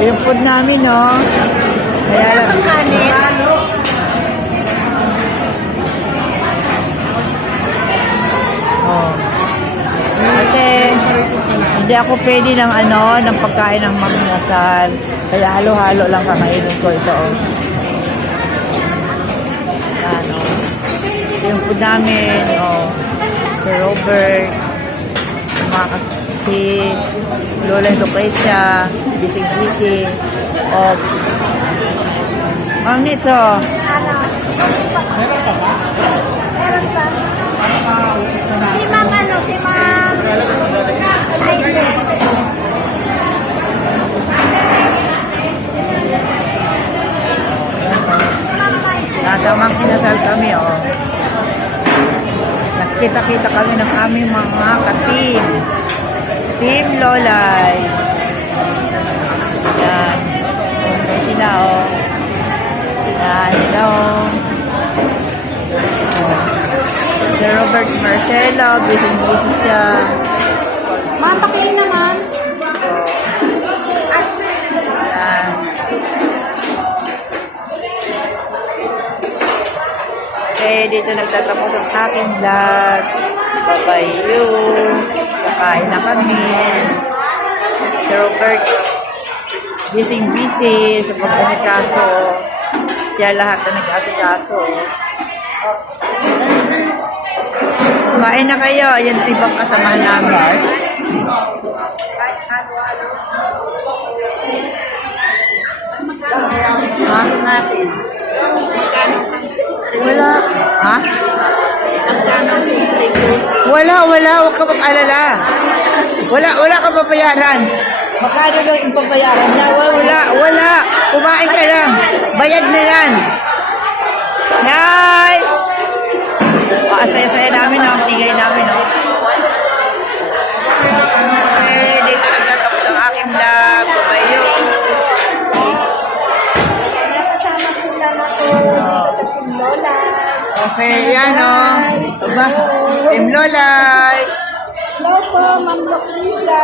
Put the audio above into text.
Yung food namin, no? Kaya lang. Ang kanin. Oh. Kasi hindi ako pwede ng ng pagkain ng magmasal. Kaya halo-halo lang kakainin ko ito. Oh. Ano? Yung food namin, si Robert, mga si Lola Lucrecia, Bising-Bising, Ma'am Nitz, Meron pa. Si Ma'am si Ma'am Isaac. nasamang kinasal kami, Nakita-kita kami ng aming mga ka-team. Team Lolay. Yan. Okay sila, Yan, hello. Si Robert Marcelo, busy siya. Ma'am, pakiin naman. Yan. Okay, dito nagtatapos ang aking vlog. Babayu. Kakain na kami. Si Robert, busy sa pag-asikaso. Siya lahat na nag-asikaso. Kumain na kayo. Ayan po ibang kasama namin. Natin. Wala. Ha? Wala. Huwag ka mag-alala. Wala ka papayaran. Magkano daw yung papayaran na? Wala. Kumain ka lang. Bayad na yan. Nay! Asaya-saya namin, ang tigay namin, Okay, dito nagtatapos ang aking vlog. Babayo. Nakasama po lang ako dito sa Team Lola. Okay, yan, Team Lolay. Hello po, Ma'am Lucrecia.